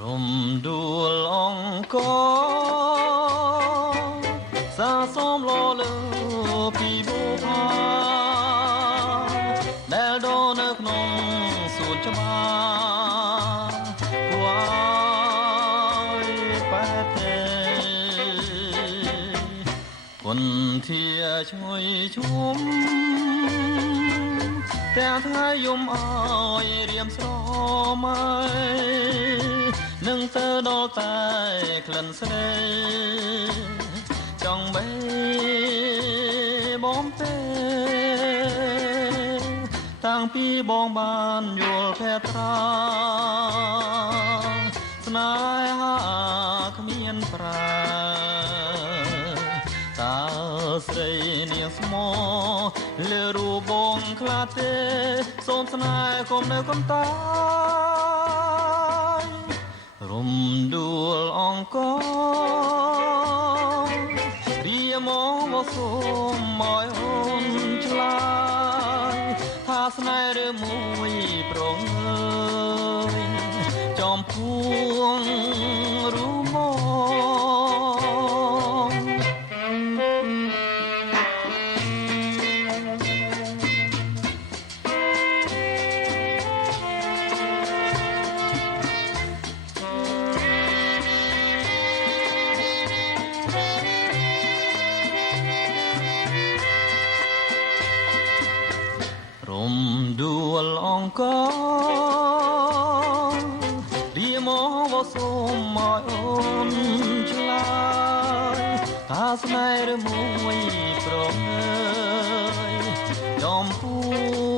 រំដួលអង្គសាសូមលលើពីបុផាដែលដនៅក្នុងសួនច្បារគួរបែបទេគុនធាជួយជុំទាំងថ្ងៃយំអើយរៀមស្រមៃនឹងទៅដល់តែក្លិនស្នេហ៍ចង់បេបំពេតាំងពីបងបានយល់ភែត្រាស្នេហាគ្មានប្រាតើស្រីនាងស្មោលើរូបបងខ្លាទេសូមស្នេហ៍កុំនៅកន្តាយរំដួលអង្គរៀមកមកសូមមកអូនឆ្លើយថាស្នេហ៍ឬមួយប្រងើយចំពួងរូមរំដួលអង្គរៀមកសូមមកអូនឆ្លើយថាស្នេហ៍ឬមួយប្រងើយចំពួង